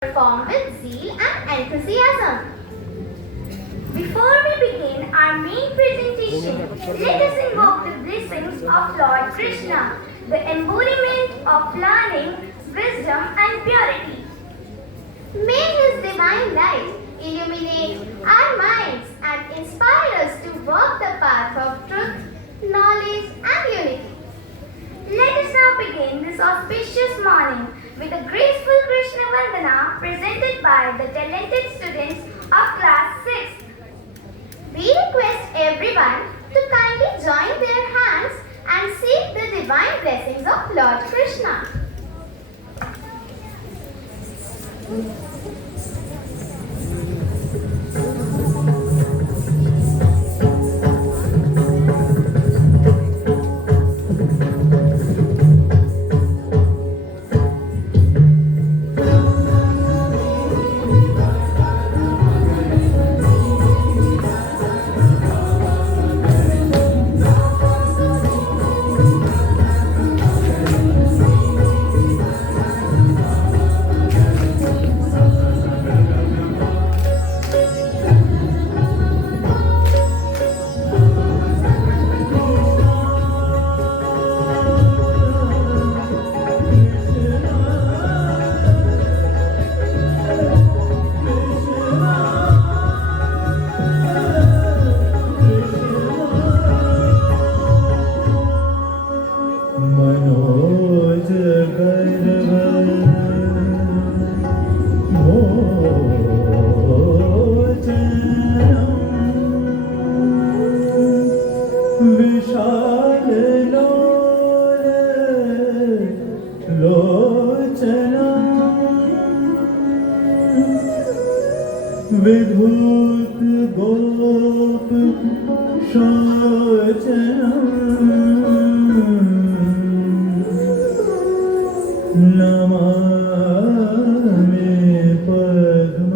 perform with zeal and enthusiasm. Before we begin our main presentation, let us invoke the blessings of Lord Krishna, the embodiment of learning, wisdom and purity. May His divine light illuminate our minds and inspire us to walk the path of truth, knowledge and unity. Let us now begin this auspicious morning with a graceful Krishna Vandana presented by the talented students of class 6th. We request everyone to kindly join their hands and seek the divine blessings of Lord Krishna. विभूत गोप शोचनम नमामि पद्म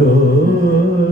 लोचनम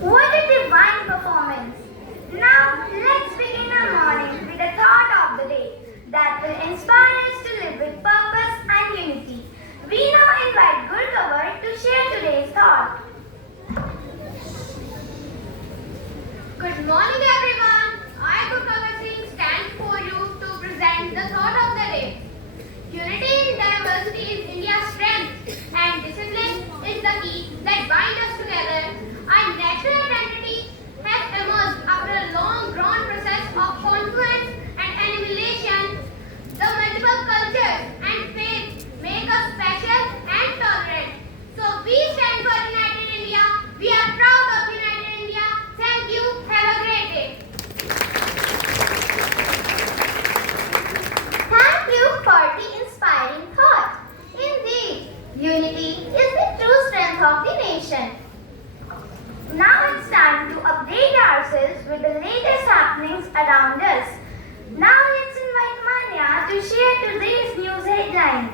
What a divine performance! Now let's begin our morning with a thought of the day that will inspire us to live with purpose and unity. We now invite Gurkavar to share today's thought. Good morning everyone. I Gurkavar Singh stand before you to present the thought of the day. Unity in diversity is India's strength and discipline is the key that binds us together. Our natural identity has emerged after a long drawn process of confluence and assimilation. The multiple cultures and faiths make us special and tolerant. So we stand for United India. We are proud of United India. Thank you. Have a great day. Thank you for the inspiring thought. Indeed, unity is the true strength of the nation. Now it's time to update ourselves with the latest happenings around us. Now let's invite Manya to share today's news headlines.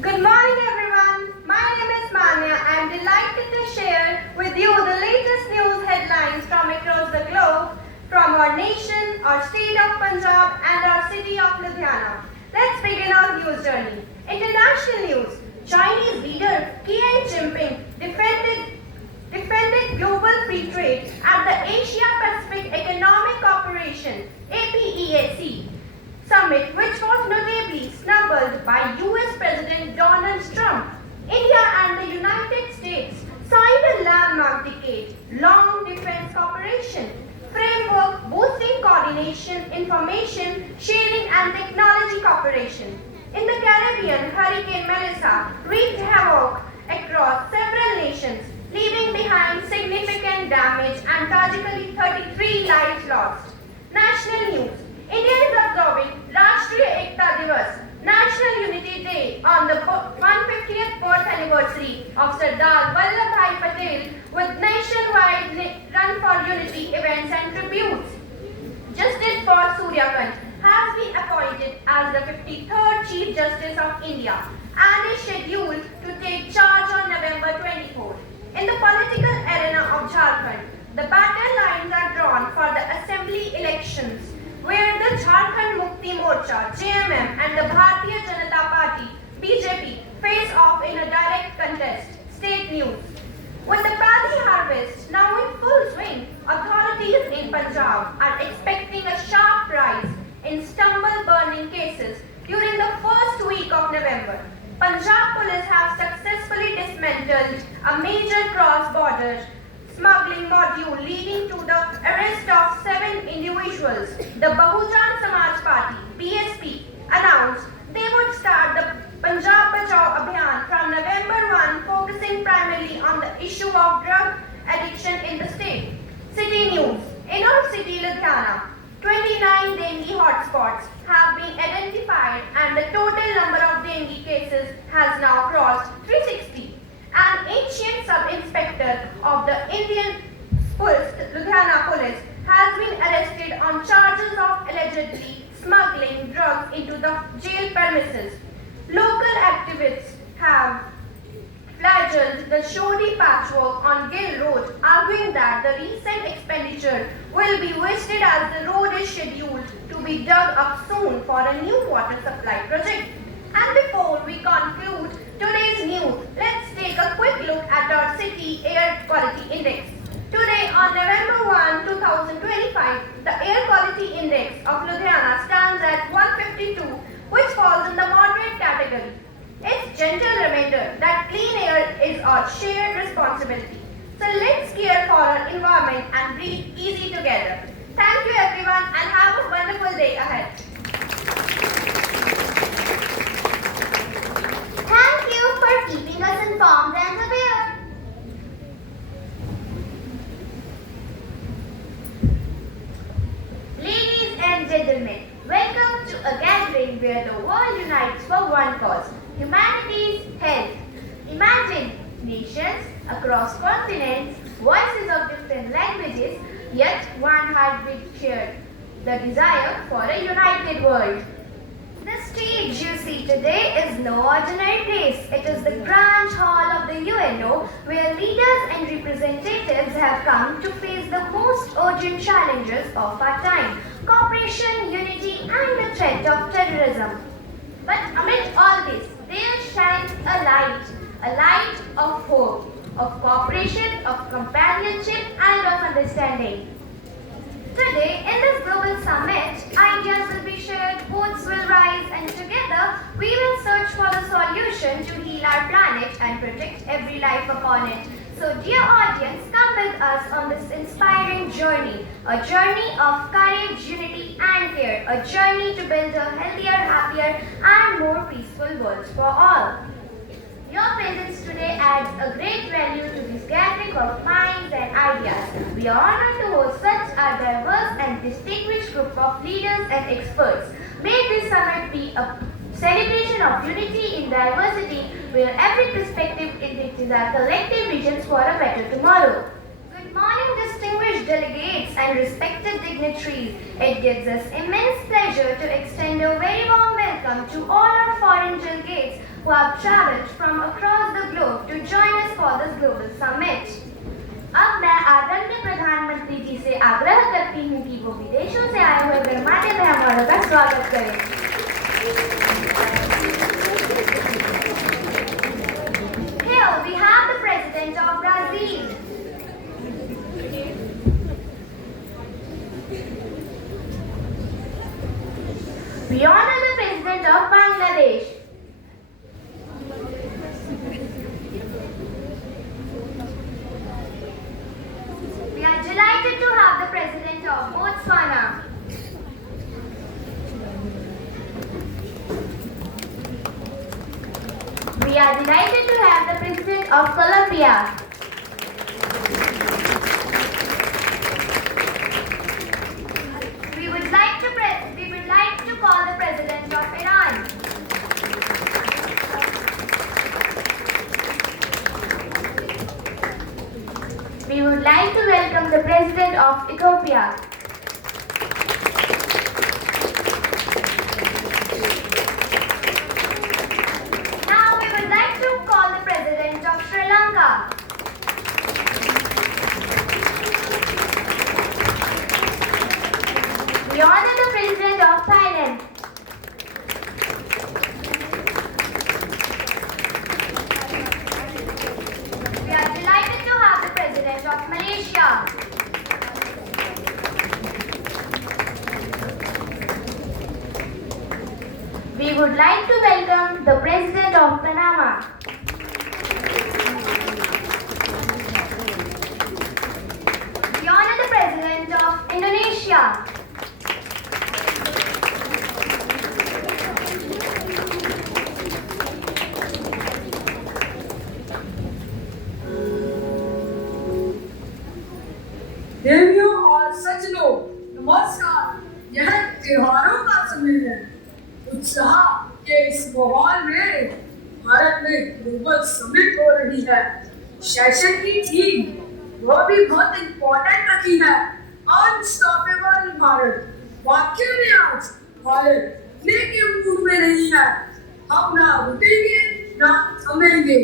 Good morning everyone. My name is Manya. I am delighted to share with you the latest news headlines from the globe from our nation, our state of Punjab and our city of Ludhiana. Let's begin our news journey. International news. Chinese leader Xi Jinping defended global free trade at the Asia Pacific Economic Cooperation APEC summit, which was notably snubbled by US President Donald Trump. India and the United States signed a landmark decade-long defense cooperation framework boosting coordination, information sharing and technology cooperation. In the Caribbean, Hurricane Melissa wreaked havoc across several nations, leaving behind significant damage and tragically 33 lives lost. National news. India is observing Rashtriya Ekta Divas, National Unity Day, on the 150th birth anniversary of Sardar Vallabhbhai Patel with nationwide Run for Unity events and tributes. Justice for Suryakant has been appointed as the 53rd Chief Justice of India and is scheduled to take charge on November 24th. In the political arena of Jharkhand, the battle lines are drawn for the assembly elections, where the Jharkhand Mukti Morcha (JMM) and the Bharatiya Janata Party (BJP) face off in a direct contest. State news. With the paddy harvest now in full swing, authorities in Punjab are expecting a sharp rise in stumble burning cases during the first week of November. Punjab police have successfully dismantled a major cross-border smuggling module leading to the arrest of 7 individuals. The Bahujan Samaj Party (BSP) announced they would start the Punjab Bachao Abhiyan from November 1, focusing primarily on the issue of drug addiction in the state. City news. In our city, Ludhiana, 29 dengue hotspots have been identified and the total number of dengue cases has now crossed 360. An ancient sub-inspector of the Indian Police, Ludhiana Police, has been arrested on charges of allegedly smuggling drugs into the jail premises. Local activists have flagelled the shoddy patchwork on Gill Road, arguing that the recent expenditure will be wasted as the road is scheduled to be dug up soon for a new water supply project. And before we conclude today's news, let's take a quick look at our city air quality index. Today on November 1, 2025, the air quality index of Ludhiana stands at 152, which falls in the moderate category. It's gentle reminder that clean air is our shared responsibility. So let's care for our environment and breathe easy together. Thank you everyone and have a wonderful day ahead. Thank you for keeping us informed and aware. Ladies and gentlemen, welcome to a gathering where the world unites for one cause, humanity's health. Imagine nations across continents, voices of different languages, yet one heartbeat shared, the desire for a united world. The stage you see today is no ordinary place. It is the Grand Hall of the UNO, where leaders and representatives have come to face the most urgent challenges of our time: cooperation, unity, and the threat of terrorism. But amid all this, there shines a light of hope, of cooperation, of companionship, and of understanding. Today, in this global summit, ideas will be shared, votes will rise, and together we will search for the solution to heal our planet and protect every life upon it. So, dear audience, come with us on this inspiring journey, a journey of courage, unity, and care, a journey to build a healthier, happier, and more peaceful world for all. Your presence today adds a great value to this gathering of minds and ideas. We are honored to host such a diverse and distinguished group of leaders and experts. May this summit be a celebration of unity in diversity, where every perspective indicates our collective visions for a better tomorrow. Good morning, distinguished delegates and respected dignitaries. It gives us immense pleasure to extend a very warm welcome to all our foreign delegates who have traveled from across the globe to join us for this global summit. अब मैं आदरणीय प्रधानमंत्री जी से आग्रह करती हूँ कि वो विदेशों से आए हुए गणमान्य मेहमानों का स्वागत करें। Here we have the President of Brazil. We honor the President of Bangladesh. We are delighted to have the President of Botswana. We are delighted to have the President of Colombia. We would like to call the President of Iran. We would like to welcome the President of Ethiopia. Now we would like to call the President of Sri Lanka. We honor the President of Thailand. We are delighted to have the President of Malaysia. We would like to welcome the President of Panama. We honor the President of Indonesia. देवियों और सज्जनों, नमस्कार। यह त्योहारों का समय है। उत्साह के इस माहौल में भारत में ग्लोबल समिट हो रही है। सेशन की थीम वो भी बहुत इम्पोर्टेंट रखी है, अनस्टॉपेबल भारत। वाकई में आज भारत लेके मूड में नहीं है। हम ना रुकेंगे ना थमेंगे।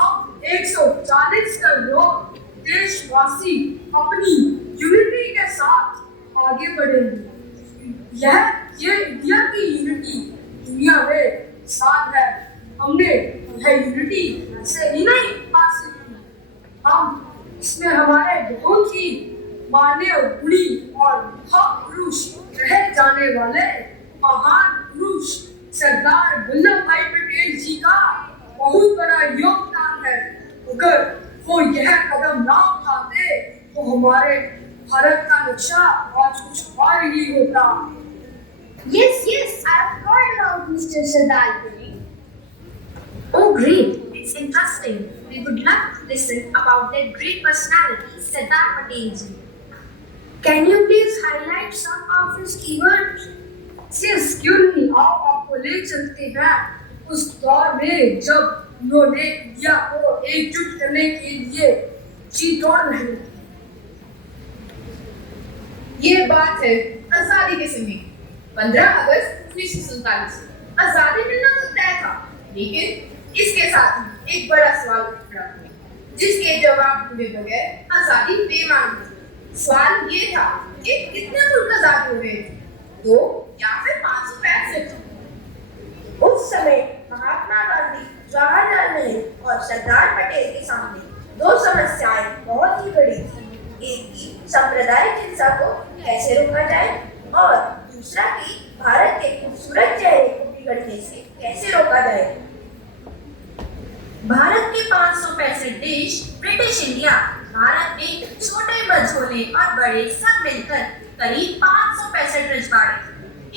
हम 140 करोड़ लोग देशवासी अपनी यूनिटी के साथ आगे बढ़ेंगे। ये इंडिया की यूनिटी दुनिया में साथ है। हमने यह यूनिटी ऐसे ही नहीं हासिल की, हम इसमें हमारे बहुत ही माननीय गुणी और महापुरुष रहे जाने वाले महान पुरुष सरदार वल्लभ भाई पटेल जी का बहुत बड़ा योगदान है। अगर वो यह कदम ना उठाते तो हमारे भारत का नक्शा आज कुछ और ही होता। Yes, I've heard about Mr. Sardar Patel. Oh great, it's interesting. We would love to listen about that great personality, Sardar Patel ji. Can you please highlight some of his keywords? Yes, क्यों नहीं, आओ आपको ले चलते हैं उस दौर में जब उन्होंने इंडिया को एकजुट करने के लिए जी दौड़ रहे थे। ये बात है आजादी के समय 15 अगस्त 1947। आजादी मिलना तो तय था, लेकिन इसके साथ ही एक बड़ा सवाल खड़ा हुआ, जिसके जवाब ढूंढे बगैर आजादी बेमानी थी। सवाल ये था कि कितने मुल्क आजाद हो गए थे, 2 या फिर 565। उस समय महात्मा गांधी, जवाहरलाल नेहरू और सरदार पटेल के सामने 2 समस्याएं बहुत ही बड़ी थी। एक की सांप्रदायिक हिंसा को कैसे रोका जाए और दूसरा की भारत के खूबसूरत चेहरे को बिगड़ने से कैसे रोका जाए। भारत के 565 देश ब्रिटिश इंडिया, भारत में छोटे मझोले और बड़े सब मिलकर करीब 565 रजवाड़े थे।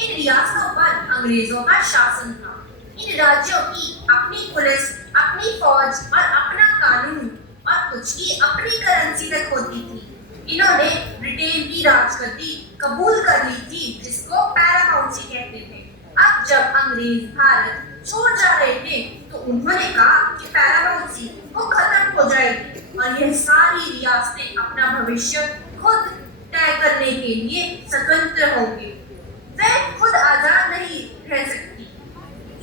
इन रियासतों पर अंग्रेजों का शासन था। इन राज्यों की अपनी पुलिस, अपनी फौज और अपना कानून और कुछ की अपनी करेंसी तक होती थी। इन्होंने ब्रिटेन की राजगद्दी कबूल कर ली थी, जिसको पैरामाउंसी कहते थे। अब जब अंग्रेज भारत छोड़ जा रहे थे तो उन्होंने कहा कि पैरामाउंसी वो खत्म हो जाएगी और यह सारी रियासतें अपना भविष्य खुद तय करने के लिए स्वतंत्र होंगे। वे खुद आजाद नहीं रह सकती।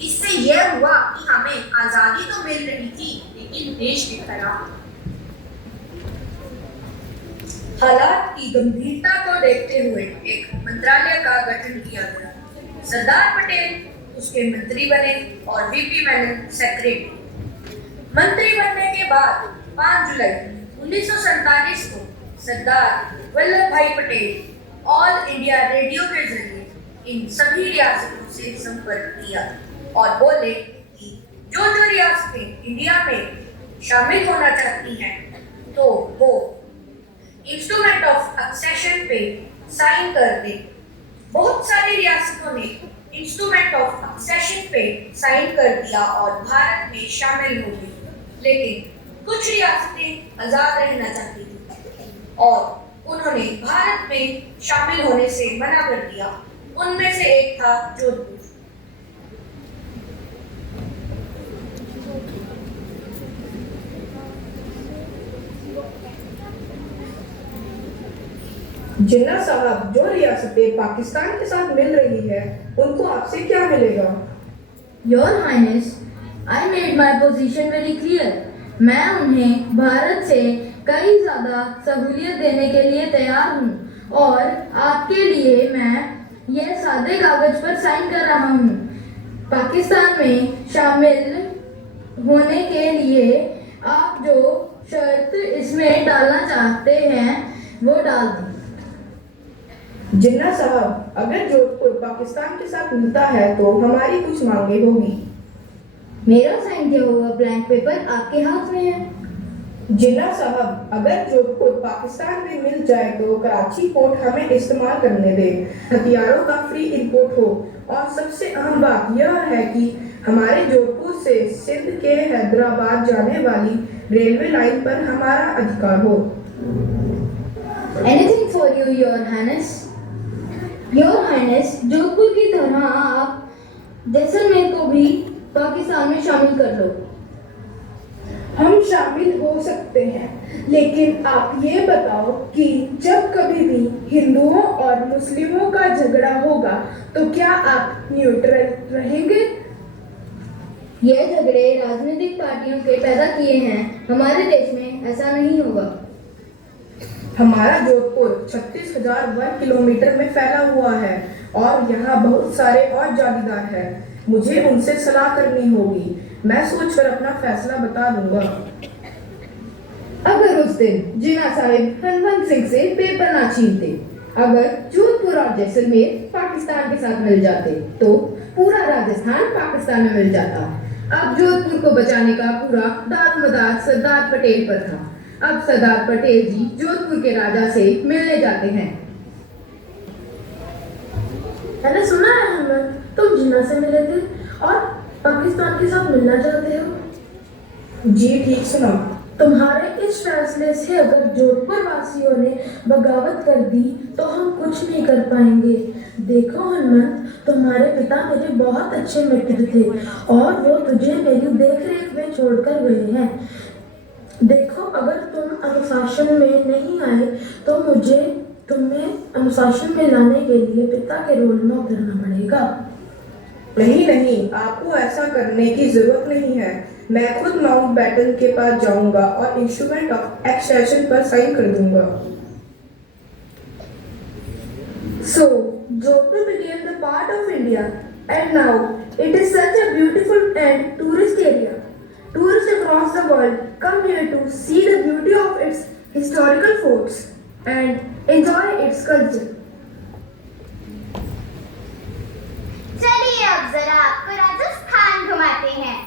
इससे यह हुआ कि हमें आजादी तो मिल रही थी, लेकिन देश बिखरा। हालात की गंभीरता को देखते हुए एक मंत्रालय का गठन किया गया। सरदार पटेल उसके मंत्री बने और वीपी मेनन सेक्रेटरी। मंत्री बनने के बाद 5 जुलाई 1947 को सरदार वल्लभ भाई पटेल ऑल इंडिया रेडियो के जरिए इन सभी रियासतों से संपर्क किया और बोले कि जो रियासतें इंडिया में शामिल होना चाहती हैं तो वो इंस्ट्रूमेंट ऑफ एक्सेशन पे साइन कर दे। बहुत सारी रियासतों ने इंस्ट्रूमेंट ऑफ एक्सेशन पे साइन कर दिया और भारत में शामिल हो गई, लेकिन कुछ रियासतें आजाद रहना चाहती थी और उन्होंने भारत में शामिल होने से मना कर दिया। उनमें से एक था जोधपुर। जिन्ना साहब, जो रियासतें पाकिस्तान के साथ मिल रही है उनको आपसे क्या मिलेगा? Your Highness, I made my position very clear. मैं उन्हें भारत से कई ज़्यादा सहूलियत देने के लिए तैयार हूँ और आपके लिए मैं यह सादे कागज पर साइन कर रहा हूँ। पाकिस्तान में शामिल होने के लिए आप जो शर्त इसमें डालना चाहते हैं वो डाल दें। जिन्ना साहब, अगर जोधपुर पाकिस्तान के साथ मिलता है तो हमारी कुछ मांगे होगी। मेरा साइन किया हुआ ब्लैंक पेपर आपके हाथ में है। जिन्ना साहब, अगर जोधपुर पाकिस्तान में मिल जाए तो कराची पोर्ट हमें इस्तेमाल करने दे, हथियारों का फ्री इंपोर्ट हो और सबसे अहम बात यह है कि हमारे जोधपुर से सिंध के हैदराबाद जाने वाली रेलवे लाइन पर हमारा अधिकार हो। Anything for you, Your Highness. Your Highness, Jodhpur की तरह आप जैसलमेर को भी पाकिस्तान में शामिल कर लो। हम शामिल हो सकते हैं, लेकिन आप ये बताओ कि जब कभी भी हिंदुओं और मुस्लिमों का झगड़ा होगा तो क्या आप न्यूट्रल रहेंगे? ये झगड़े राजनीतिक पार्टियों के पैदा किए हैं। हमारे देश में ऐसा नहीं होगा। हमारा जोधपुर 36,000 वर्ग किलोमीटर में फैला हुआ है और यहाँ बहुत सारे और जागीरदार हैं। मुझे उनसे सलाह करनी होगी। मैं सोचकर अपना फैसला बता दूंगा। अगर उस दिन जिन्ना साहिब हरवंत सिंह से पेपर ना छीनते, अगर जोधपुर और जैसलमेर पाकिस्तान के साथ मिल जाते तो पूरा राजस्थान पाकिस्तान में मिल जाता। अब जोधपुर को बचाने का पूरा दारोमदार सरदार पटेल पर था। अब सरदार पटेल जी जोधपुर के राजा से मिलने जाते हैं। मैंने सुना है अहमद, तुम जिन्ना से मिले थे और पाकिस्तान के साथ मिलना चाहते हो। जी ठीक सुना। तुम्हारे इस फैसले से अगर जोधपुर वासियों ने बगावत कर दी तो हम कुछ नहीं कर पाएंगे। देखो हनुमंत, तुम्हारे पिता मेरे बहुत अच्छे मित्र थे और वो तुझे मेरी देखरेख में छोड़कर गए हैं। देखो, अगर तुम अनुशासन में नहीं आए तो मुझे तुम्हें अनुशासन में लाने के लिए पिता के रोल में उतरना पड़ेगा। नहीं नहीं, आपको ऐसा करने की जरूरत नहीं है। मैं खुद माउंटबेटन के पास जाऊंगा और इंस्ट्रूमेंट ऑफ एक्सटेंशन पर साइन कर दूंगा। So, Jodhpur became the part of India and now it is such a beautiful and tourist area. Tourists across the world come here to see the beauty of its historical forts and enjoy its culture. चलिए अब जरा आपको राजस्थान घुमाते हैं।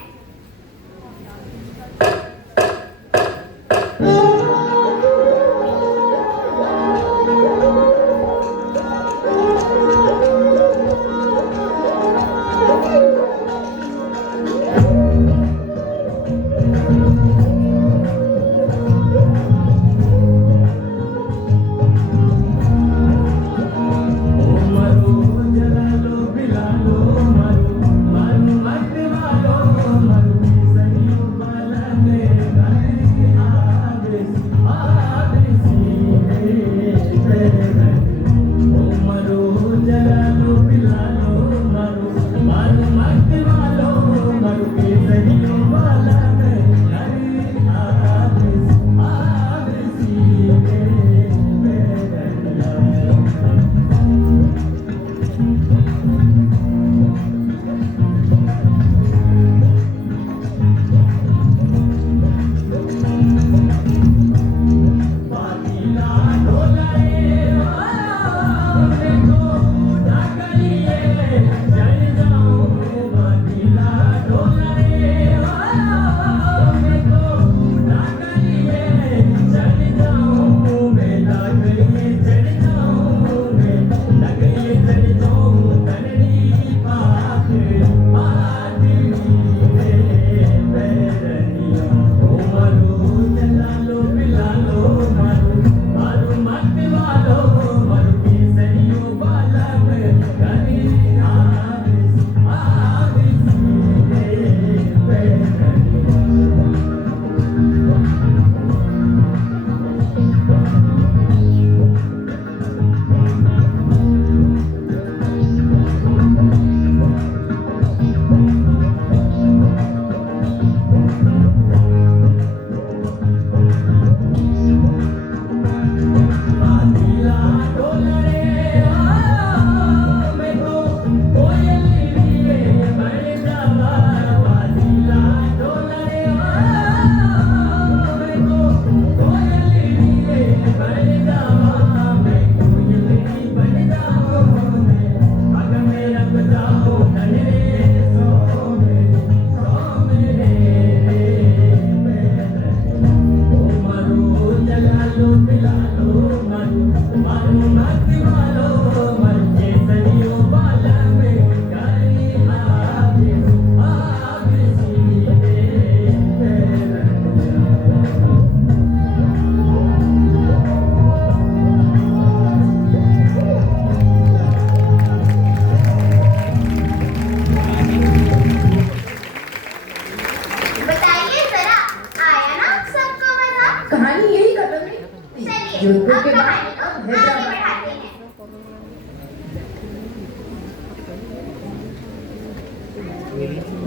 बताइए जरा, आया ना आप सबको मजा? कहानी यही खत्म नहीं होती। चलिए जोधपुर अब के बाद कहानी को अब आगे हैदराबाद बढ़ाते हैं।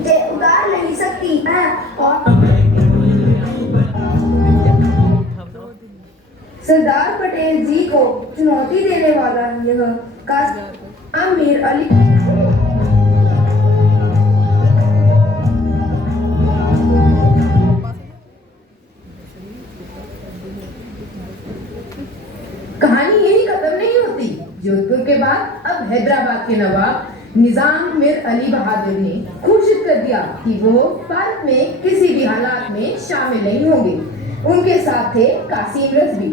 ये उतार नहीं सकती है और सरदार पटेल जी को चुनौती देने वाला यह कासिम आमिर अली कहानी यही खत्म नहीं होती। जोधपुर के बाद अब हैदराबाद के नवाब निजाम मिर अली बहादुर ने घोषित कर दिया कि वो भारत में किसी भी हालात में शामिल नहीं होंगे। उनके साथ थे कासिम रजवी।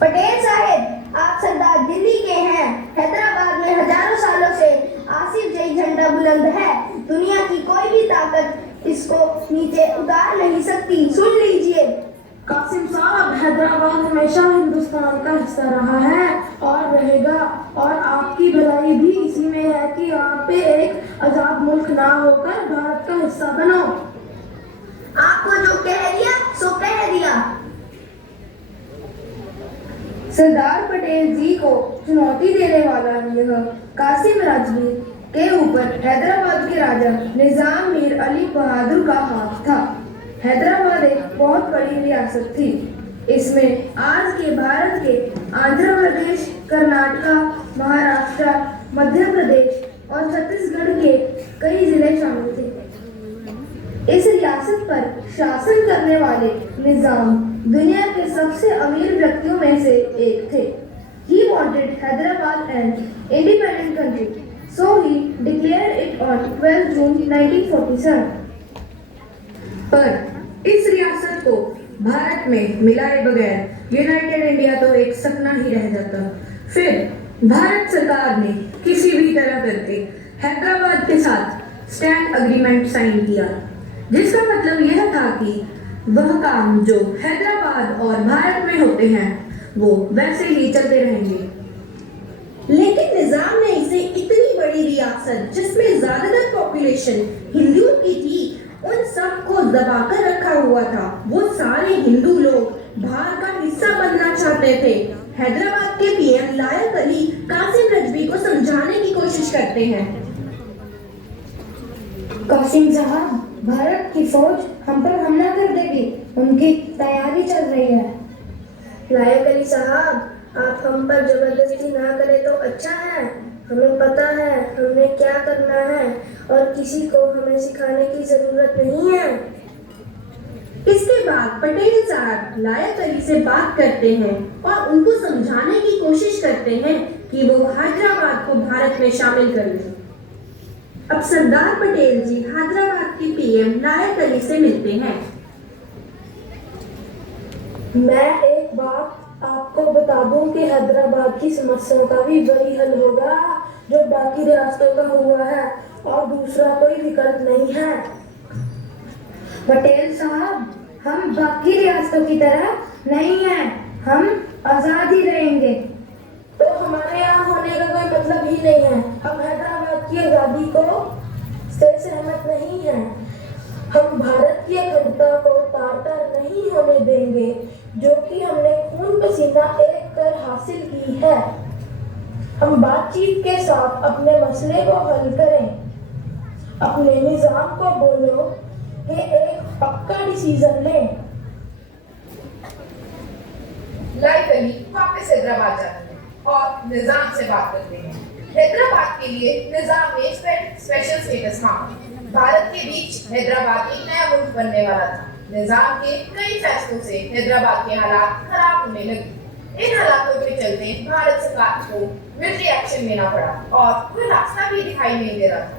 पटेल साहब, आप सरदार दिल्ली के हैं। हैदराबाद में हजारों सालों से आसिफ जय झंडा बुलंद है। दुनिया की कोई भी ताकत इसको नीचे उतार नहीं सकती। सुन लीजिए कासिम साहब, हैदराबाद हमेशा हिंदुस्तान का हिस्सा रहा है और रहेगा, और आपकी भलाई भी इसी में है कि आप एक आजाद मुल्क ना होकर भारत का हिस्सा बनो। आपको जो कह दिया सो कह दिया। सरदार पटेल जी को चुनौती देने वाला यह कासिम रजवी के ऊपर हैदराबाद के राजा निजाम मीर अली बहादुर का हाथ था। हैदराबाद एक बहुत बड़ी रियासत थी। इसमें आज के भारत के आंध्र प्रदेश, कर्नाटका, महाराष्ट्र, मध्य प्रदेश और छत्तीसगढ़ के कई जिले शामिल थे। इस रियासत पर शासन करने वाले निजाम दुनिया के सबसे अमीर व्यक्तियों में से एक थे। He wanted Hyderabad an independent country, so he declared it on 12 June 1947. पर इस रियासत को भारत में मिलाए बगैर यूनाइटेड इंडिया तो एक सपना ही रह जाता। फिर भारत सरकार ने किसी भी तरह करके हैदराबाद के साथ स्टैंड एग्रीमेंट साइन किया, जिसका मतलब यह था कि वह काम जो हैदराबाद और भारत में होते हैं वो वैसे ही चलते रहेंगे। लेकिन निजाम ने इसे इतनी बड़ी रियासत जिसमें ज्यादातर पॉपुलेशन हिंदुओं की थी, उन सब को दबाकर रखा हुआ था। वो सारे हिंदू लोग भारत का हिस्सा बनना चाहते थे। हैदराबाद के पीएम लायक अली कासिम रजवी को समझाने की कोशिश करते हैं। कासिम साहब, भारत की फौज हम पर हमला कर देगी, उनकी तैयारी चल रही है। लायक अली साहब, आप हम पर जबरदस्ती ना करें तो अच्छा है। हमें पता है हमें क्या करना है और किसी को हमें सिखाने की जरूरत नहीं है। इसके बाद पटेल साहब लायक अली से बात करते हैं और उनको समझाने की कोशिश करते हैं कि वो हैदराबाद को भारत में शामिल कर लें। अब सरदार पटेल जी हैदराबाद के पीएम लायक अली से मिलते हैं। मैं एक बात आपको बता दूं कि हैदराबाद की समस्याओं का भी वही हल होगा जो बाकी रियासतों का हुआ है, और दूसरा कोई विकल्प नहीं है। पटेल साहब, हम बाकी रियासतों की तरह नहीं हैं, हम आजाद ही रहेंगे। तो हमारे यहाँ होने का कोई मतलब ही नहीं है। हम हैदराबाद की आजादी को से सहमत नहीं हैं। हम भारत की अखंडता को तार-तार नहीं होने देंगे, जो कि हमने खून पसीना एक कर हासिल की है। हम बातचीत के साथ अपने मसले को हल करें। अपने निजाम को बोलो कि एक पक्का डिसीजन लें। लायक अली वापस हैदराबाद जाते हैं और निजाम से बात करते हैं। हैदराबाद के लिए निजाम ने स्पेशल स्टेटस मांगा। भारत के बीच हैदराबाद एक नया मुल्क बनने वाला था। निजाम के कई फैसलों से हैदराबाद के हालात खराब होने लगे। इन हालातों के चलते भारत सरकार को मिलिट्री एक्शन लेना पड़ा और कोई रास्ता भी दिखाई नहीं दे रहा था।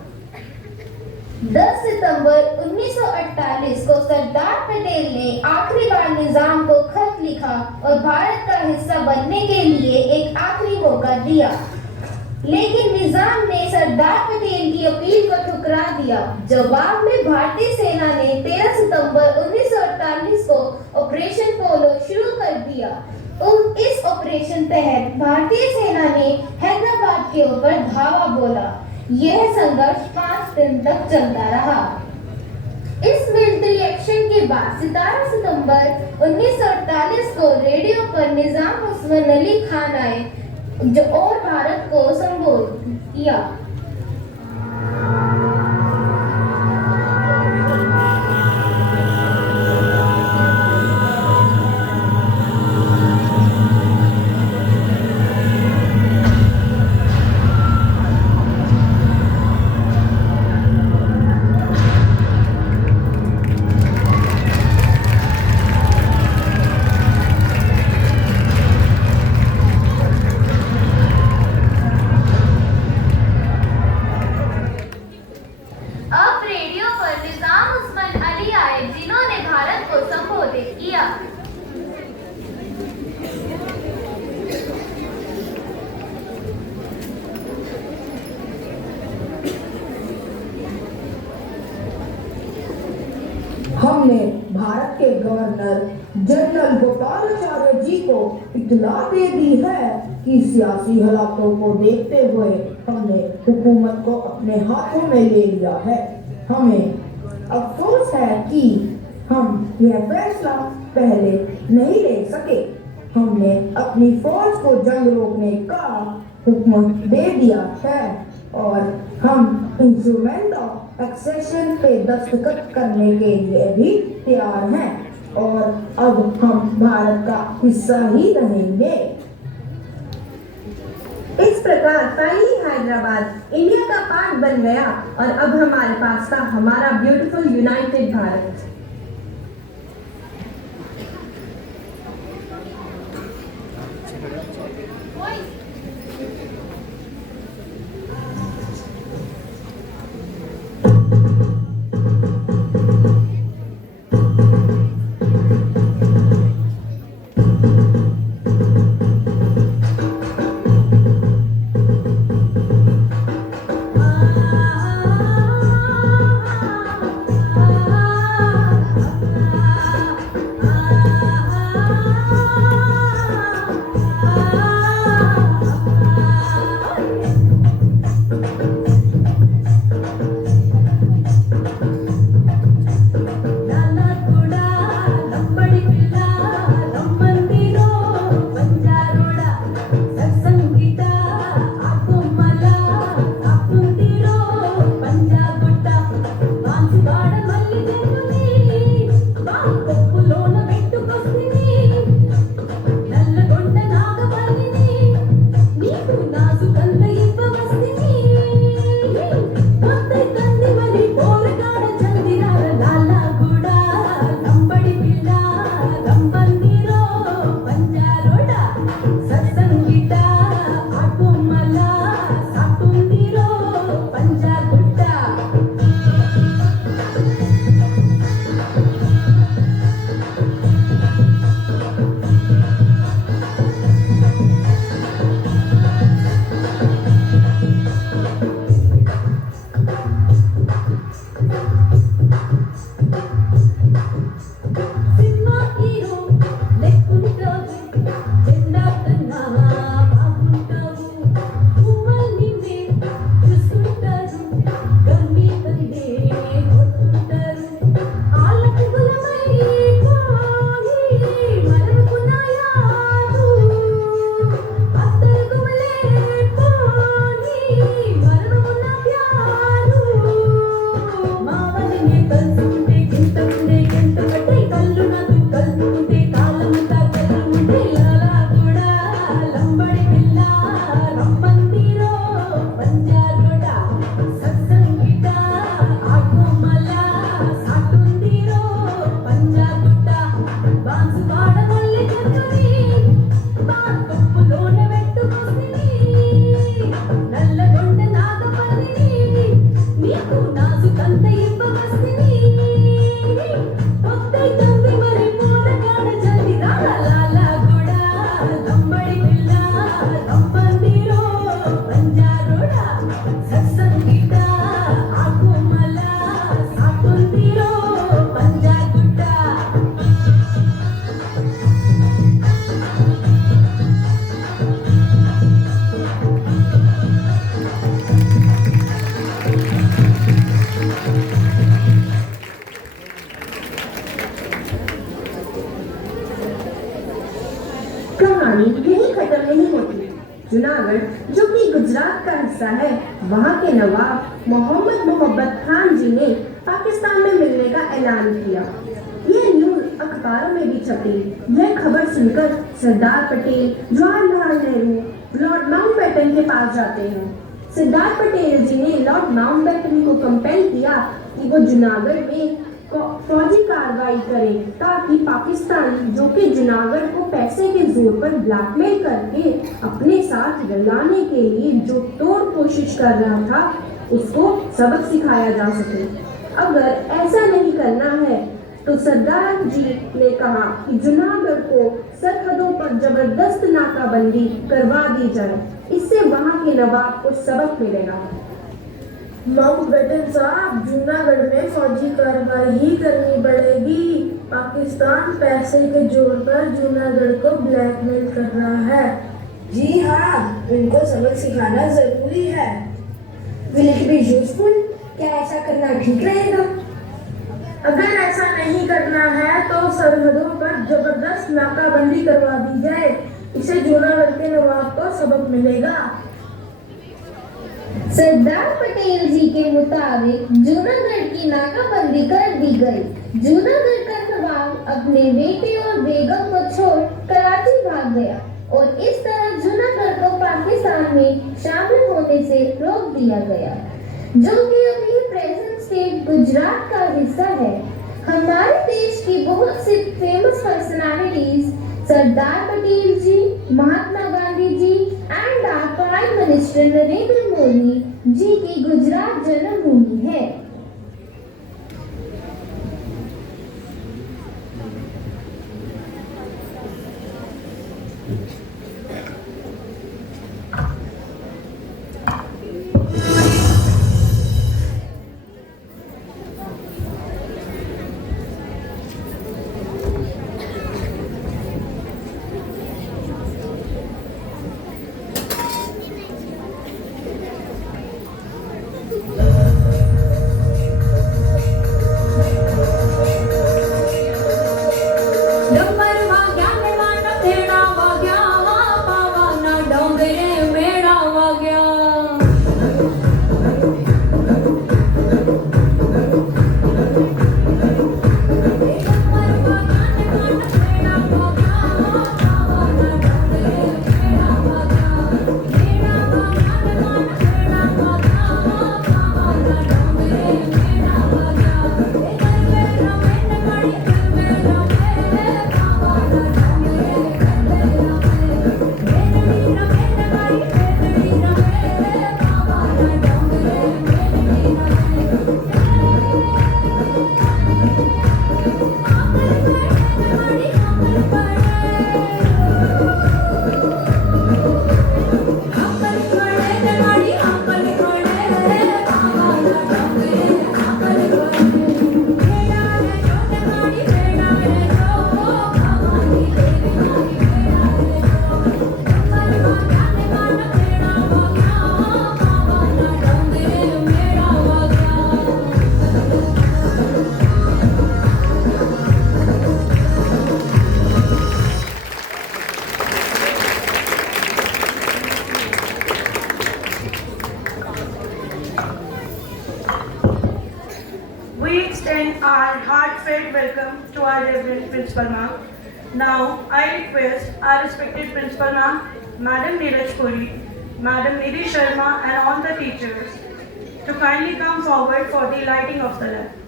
10 सितंबर 1948 को सरदार पटेल ने आखिरी बार निजाम को खत लिखा और भारत का हिस्सा बनने के लिए एक आखिरी मौका दिया। लेकिन निजाम ने सरदार पटेल की अपील को ठुकरा दिया। जवाब में भारतीय सेना ने 13 सितंबर 1948 को ऑपरेशन पोलो शुरू कर दिया। इस ऑपरेशन तहत भारतीय सेना ने हैदराबाद के ऊपर धावा बोला। यह संघर्ष 5 दिन तक चलता रहा। इस मिलिट्री एक्शन के बाद 17 सितंबर 1948 को रेडियो पर निजाम उस्मान अली खान आए और भारत को संबोधित किया। अब रेडियो पर निजाम उस्मान अली आए जिन्होंने भारत को संबोधित किया। हमने भारत के गवर्नर जनरल गोपालाचार्य जी को इत्तला दे दी है कि सियासी हालातों को देखते हुए हमने हुकूमत को अपने हाथों में ले लिया है। हमें अफसोस है कि हम यह फैसला पहले नहीं ले सके। हमने अपनी फौज को जंग रोकने का हुक्म दे दिया है और हम इंस्ट्रूमेंट ऑफ एक्सेशन पे दस्तखत करने के लिए भी तैयार हैं और अब हम भारत का हिस्सा ही रहेंगे। इस प्रकार फाइनली हैदराबाद इंडिया का पार्ट बन गया और अब हमारे पास था हमारा ब्यूटीफुल यूनाइटेड भारत। जूनागढ़, जो कि गुजरात का हिस्सा है, वहाँ के नवाब मोहम्मद मोहब्बत खान जी ने पाकिस्तान में मिलने का ऐलान किया। ये न्यूज अखबारों में भी छपी। यह खबर सुनकर सरदार पटेल जवाहरलाल नेहरू लॉर्ड माउंटबेटन के पास जाते हैं। सरदार पटेल जी ने लॉर्ड माउंटबेटन को कंपेल किया कि वो जूनागढ़ में फौजी कार्रवाई करें, ताकि पाकिस्तान, जो कि जूनागढ़ को पैसे के जोर पर ब्लैकमेल करके अपने साथ लाने के लिए जो तोड़ कोशिश कर रहा था, उसको सबक सिखाया जा सके। अगर ऐसा नहीं करना है तो सरदार जी ने कहा कि जूनागढ़ को सरहदों पर जबरदस्त नाकाबंदी करवा दी जाए, इससे वहाँ के नवाब को सबक मिलेगा। माउंटबेटन साहब, जूनागढ़ में फौजी कार्रवाई ही करनी पड़ेगी। पाकिस्तान पैसे के जोर पर जूनागढ़ को ब्लैकमेल कर रहा है। जी हाँ, उनको सबक सिखाना जरूरी है। Will it be useful? क्या ऐसा करना ठीक रहेगा? अगर ऐसा नहीं करना है तो सरहदों पर जबरदस्त नाकाबंदी करवा दी जाए, इससे जूनागढ़ के नवाब को सबक मिलेगा। सरदार पटेल जी के मुताबिक जूनागढ़ की नाकाबंदी कर दी गई। जूनागढ़ का नवाब अपने बेटे और बेगम को छोड़ कराची भाग गया और इस तरह जूनागढ़ को पाकिस्तान में शामिल होने से रोक दिया गया, जो कि अभी प्रेजेंट स्टेट गुजरात का हिस्सा है। हमारे देश की बहुत सी famous personalities Sardar Patel ji, Mahatma Gandhi ji and our prime minister Narendra Modi ji की गुजरात जन्मभूमि है। We extend our heartfelt welcome to our Reverend Principal Ma'am. Now, I request our respected Principal Ma'am, Madam Neeraj Puri, Madam Nidhi Sharma and all the teachers to kindly come forward for the lighting of the lamp.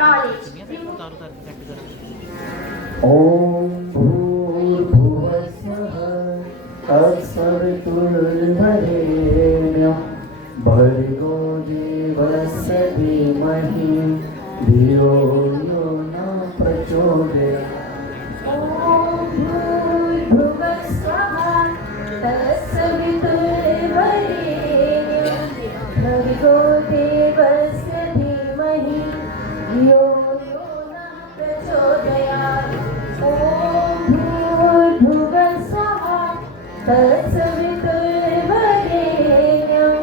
knowledge. Om Bhur Bhuva सवितुर्वरेण्यं भर्गो देवस्य धीमहि धियो यो न प्रचोदयात्। ॐ भूर्भुवस्सुवः तत्सवितुर्वरेण्यं भर्गो देवस्य धीमहि धियो यो नः प्रचोदयात्। ॐ भूर्भुवस्सुवः तत्सवितुर्वरेण्यं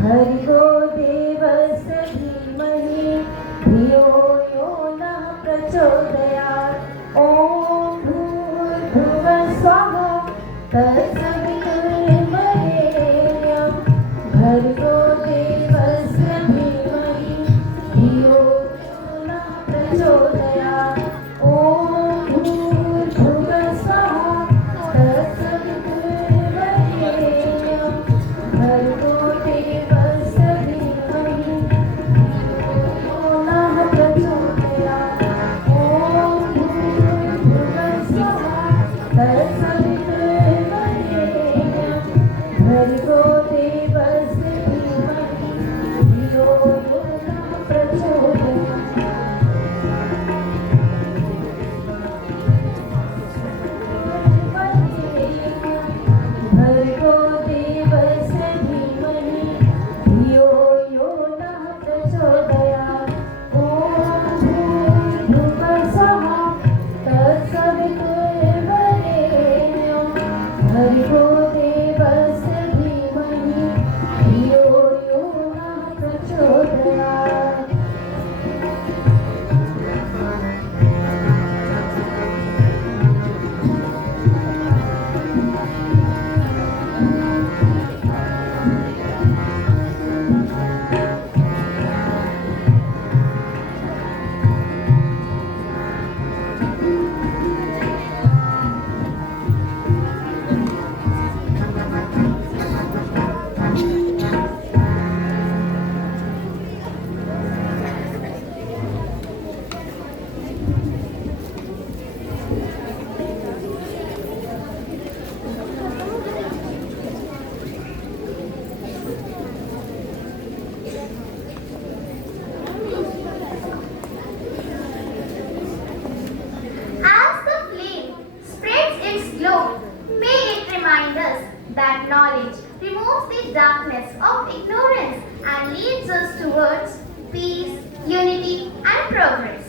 भर्गो देवस्य धीमहि धियो यो नः प्रचोदयात्। ॐ भूर्भुवस्सुवः तत्सवितुर्वरेण्यं भर्गो देवस्य धीमहि धियो यो नः प्रचोदयात्। ॐ भूर्भुवस्सुवः तत्सवितुर्वरेण्यं भर्गो देवस्य धीमहि धियो यो नः प्रचोदयात्। ॐ भूर्भुवस्सुवः तत्सवितुर्वरेण्यं भर्गो देवस्य धीमहि धियो यो नः प्रचोदयात्। भर्गो देवस्य धीमहि धियो यो नः प्रचोदयात्। ॐ भूर्भुवस्सुवः तत्सवितुर्वरेण्यं भर्गो देवस्य धीमहि धियो यो नः प्रचोदयात्। As the flame spreads its glow, may it remind us that knowledge removes the darkness of ignorance and leads us towards peace, unity, and progress.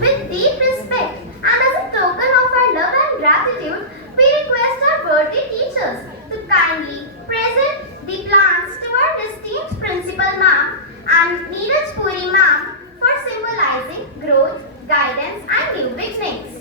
With deep respect and as a token of our love and gratitude, we request our birthday teachers to kindly present the plants to our esteemed principal ma'am and Neeraj Puri ma'am for symbolizing growth, guidance and new beginnings.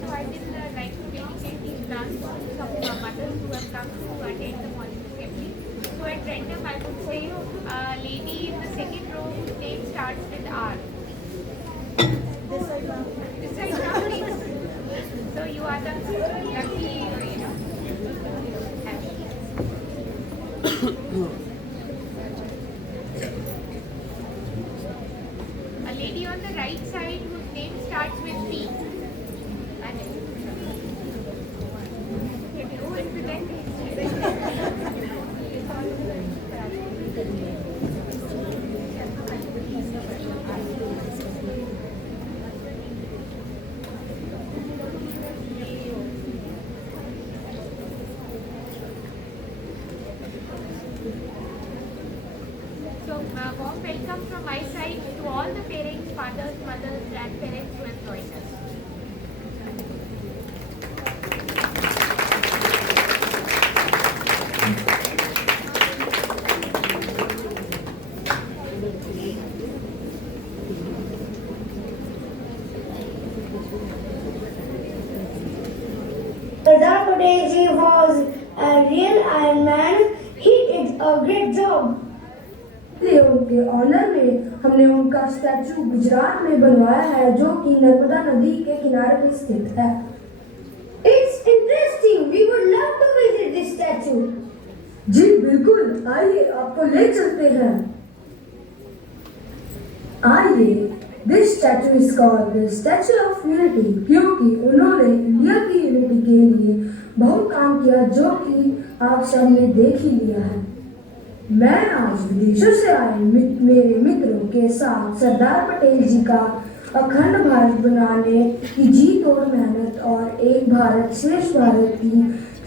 So I will like to dedicate these plants to some mothers who have come to attend the morning assembly. So at random I would say lady in the second row whose name starts with R. This side now, please. So you are the lucky, happy. A lady on the right side whose name starts with T. Can you represent So, warm welcome from my side to all the parents, fathers, mothers, grandparents who have joined us. Sardar Patel ji was a real Iron Man. He did a great job. इसलिए उनके ऑनर में हमने उनका स्टैचू गुजरात में बनवाया है, जो कि नर्मदा नदी के किनारे पे स्थित है। It's interesting. We would love to visit this statue. जी बिल्कुल, आइए आपको ले चलते हैं। आइए, this statue is called the statue of unity, क्योंकि उन्होंने इंडिया की यूनिटी के लिए बहुत काम किया, जो कि आप सबने देख ही लिया है। मैं आज विदेशों से आए मेरे मित्रों के साथ सरदार पटेल जी का अखंड भारत बनाने की जी तोड़ मेहनत और एक भारत श्रेष्ठ भारत की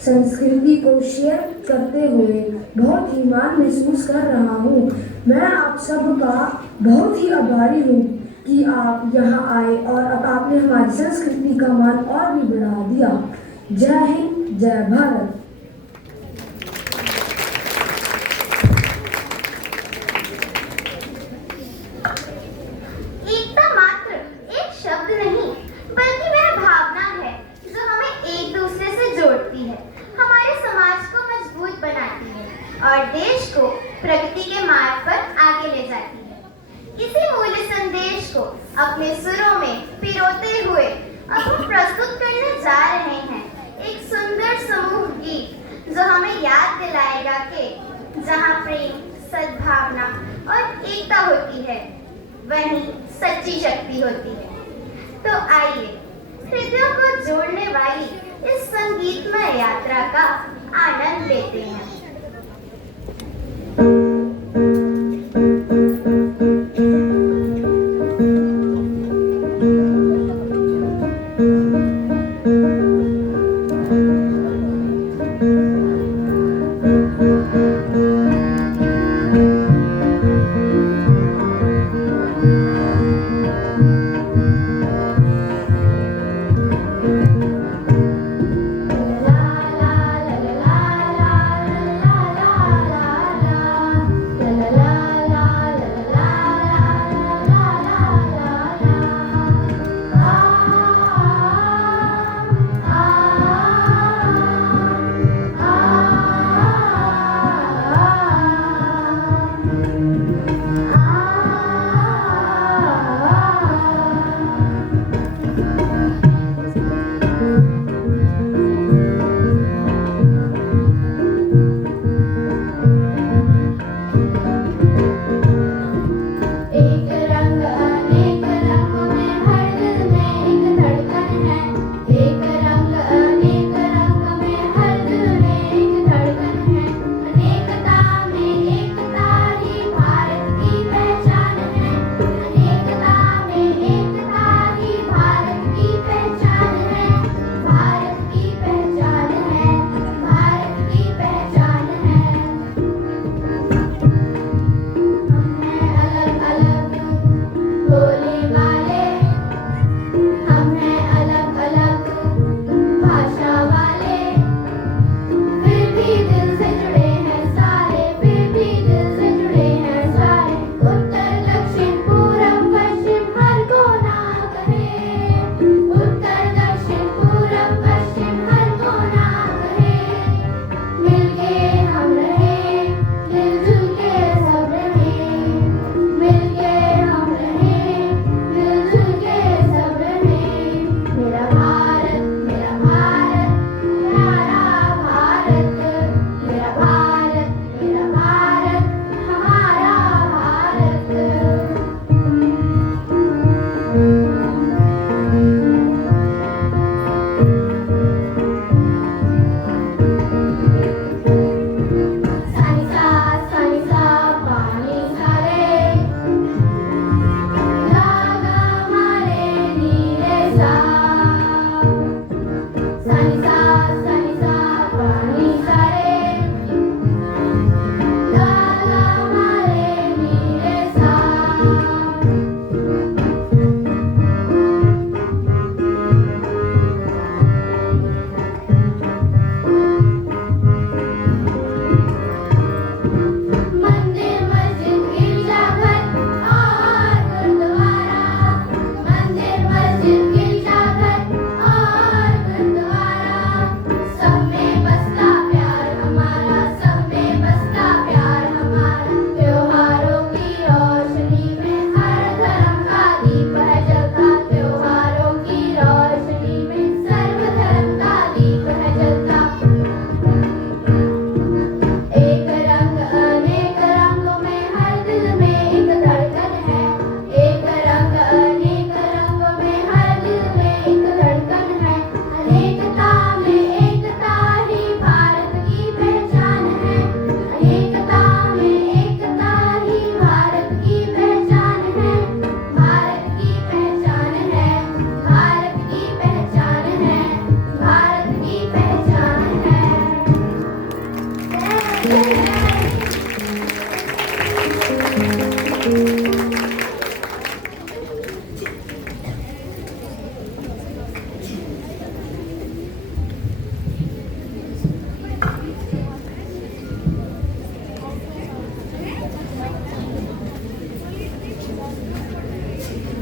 संस्कृति को शेयर करते हुए बहुत ही मान महसूस कर रहा हूँ। मैं आप सबका बहुत ही आभारी हूँ कि आप यहाँ आए और अब आपने हमारी संस्कृति का मान और भी बढ़ा दिया। जय हिंद, जय भारत। एकता मात्र एक शब्द नहीं, बल्कि वह भावना है जो हमें एक दूसरे से जोड़ती है, हमारे समाज को मजबूत बनाती है और देश को प्रगति के मार्ग पर आगे ले जाती है। इसी मूल्य संदेश को अपने सुरों में पिरोते हुए अब हम प्रस्तुत करने जा रहे हैं एक सुंदर समूह गीत, जो हमें याद दिलाएगा कि जहाँ प्रेम, सद्भावना और एकता होती है, वहीं सच्ची शक्ति होती है। तो आइए हृदयों को जोड़ने वाली इस संगीतमय यात्रा का आनंद लेते हैं।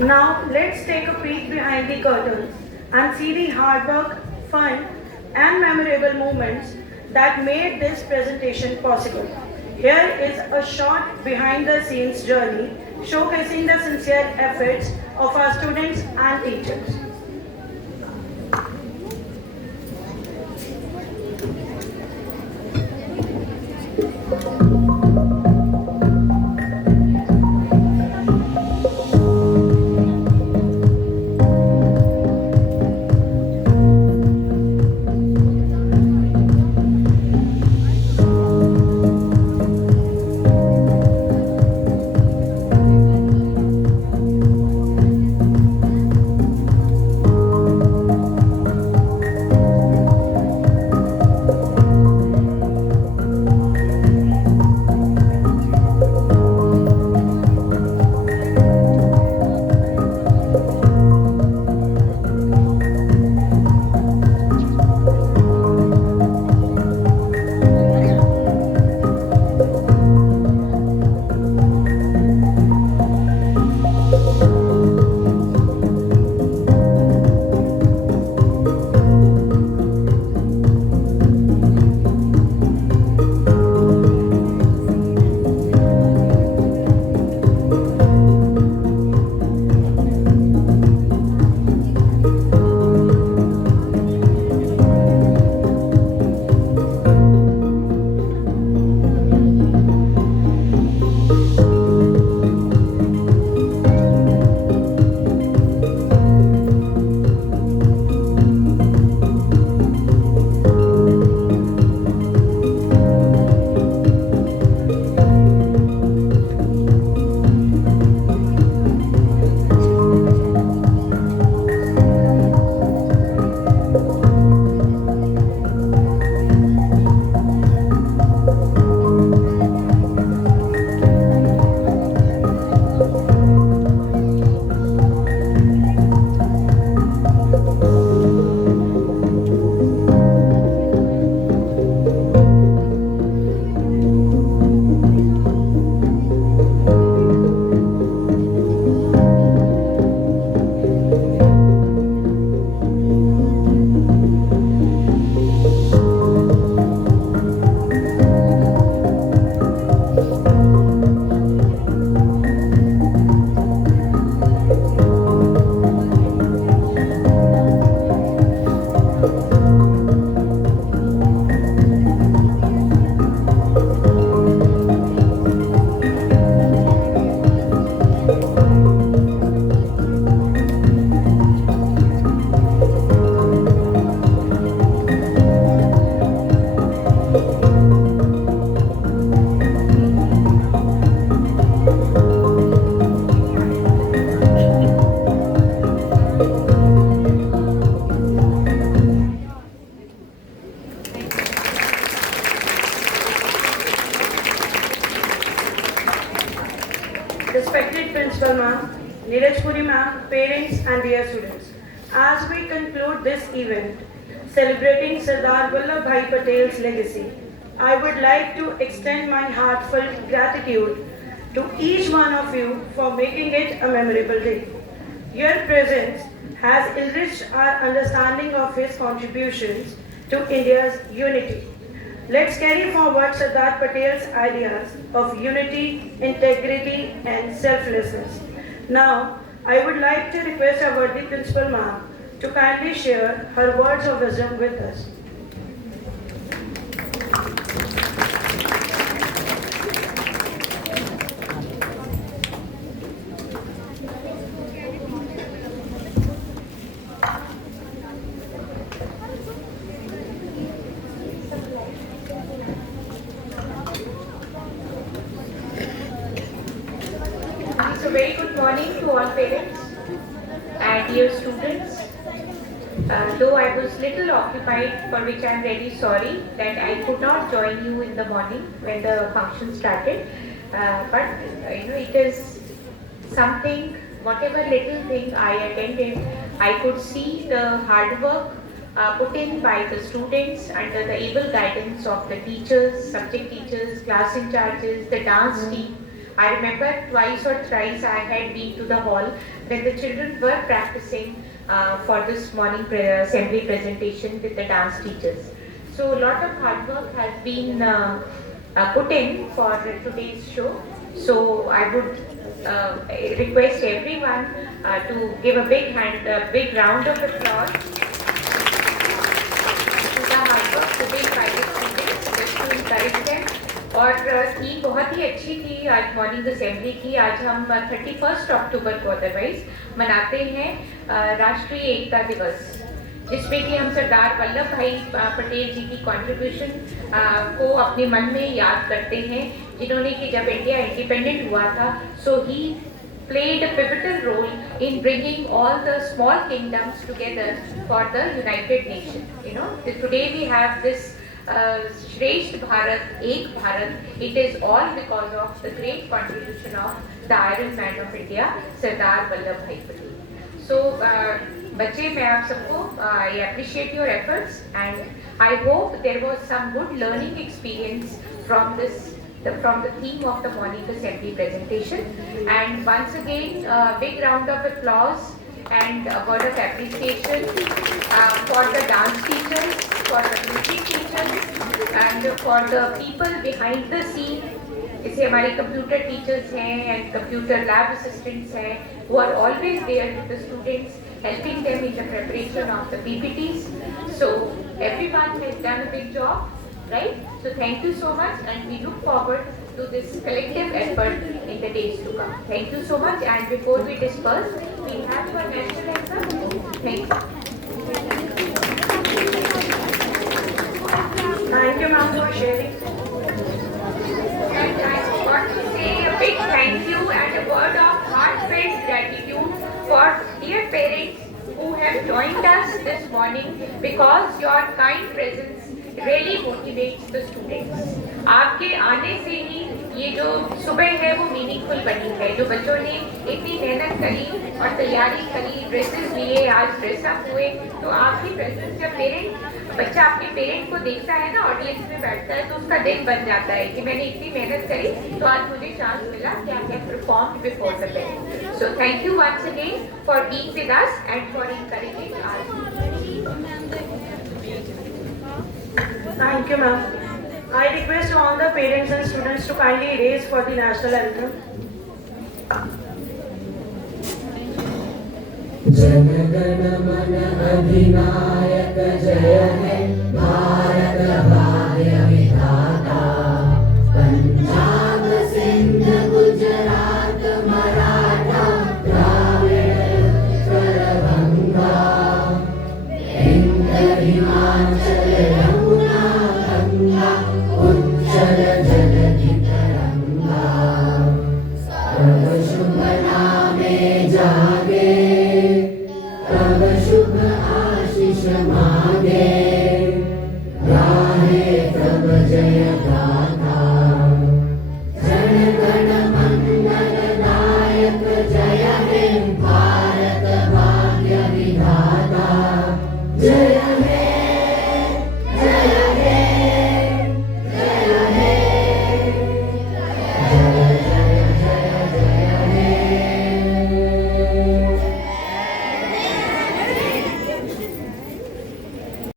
Now let's take a peek behind the curtains and see the hard work, fun and memorable moments that made this presentation possible. Here is a short behind the scenes journey showcasing the sincere efforts of our students and teachers. Respected Principal Ma'am, Neeraj Puri Ma'am, parents and dear students, as we conclude this event celebrating Sardar Vallabhbhai Patel's legacy, I would like to extend my heartfelt gratitude to each one of you for making it a memorable day. Your presence has enriched our understanding of his contributions to India's unity. Let's carry forward Sardar Patel's ideas of unity, integrity and selflessness. Now, I would like to request our worthy Principal Ma'am to kindly share her words of wisdom with us. So very good morning to all parents and dear students. Though I was little occupied, for which I am very sorry that I could not join you in the morning when the function started. But it is something, whatever little thing I attended, I could see the hard work put in by the students under the able guidance of the teachers, subject teachers, class in charges, the dance team, I remember twice or thrice I had been to the hall when the children were practicing for this morning assembly presentation with the dance teachers. So a lot of hard work has been put in for today's show. So I would request everyone to give a big round of applause to the hard work put in by the students, just to encourage them. और थीम बहुत ही अच्छी थी आज morning assembly की। आज हम 31 अक्टूबर को अदरवाइज मनाते हैं राष्ट्रीय एकता दिवस, जिसमें कि हम सरदार वल्लभ भाई पटेल जी की कंट्रीब्यूशन को अपने मन में याद करते हैं, जिन्होंने कि जब इंडिया इंडिपेंडेंट हुआ था, सो ही played a pivotal role in bringing all the small kingdoms together for the United Nations. You know, today we have this Shresth Bharat, Ek Bharat. It is all because of the great contribution of the Iron Man of India, Sardar Vallabh Bhai Patel. So, बच्चे मैं आप सबको I appreciate your efforts and I hope there was some good learning experience from this. From the theme of the morning assembly presentation. And once again, a big round of applause and a word of appreciation for the dance teachers, for the music teachers, and for the people behind the scene. जैसे हमारे computer teachers हैं and computer lab assistants हैं, who are always there with the students, helping them in the preparation of the PPTs. So everyone has done a big job. Right? So thank you so much and we look forward to this collective effort in the days to come. Thank you so much, and before we disperse, we have our national anthem. Thank you. Thank you ma'am for sharing. And I want to say a big thank you and a word of heartfelt gratitude for dear parents who have joined us this morning, because your kind presence really motivates the students. आपके आने से ही ये जो सुबह है वो मीनिंगफुल बनी है, जो बच्चों ने इतनी मेहनत करी और तैयारी करी, ड्रेसेस लिए, आज ड्रेसअप हुए, तो आपकी प्रेजेंस जब बच्चा अपने पेरेंट को देखता है ना, ऑडियंस में बैठता है, तो उसका दिल बन जाता है कि मैंने इतनी मेहनत करी तो आज मुझे चांस मिला कि I can perform before the parents. So thank you once again for being with us and for encouraging our. Thank you, ma'am. I request all the parents and students to kindly raise for the national anthem. Jana गण मन अधिनायक जय हे भारत भाग्य विधाता, पंजाब सिंध गुजरात मराठा द्राविड़ उत्कल गंगा, हिंद हिमाचल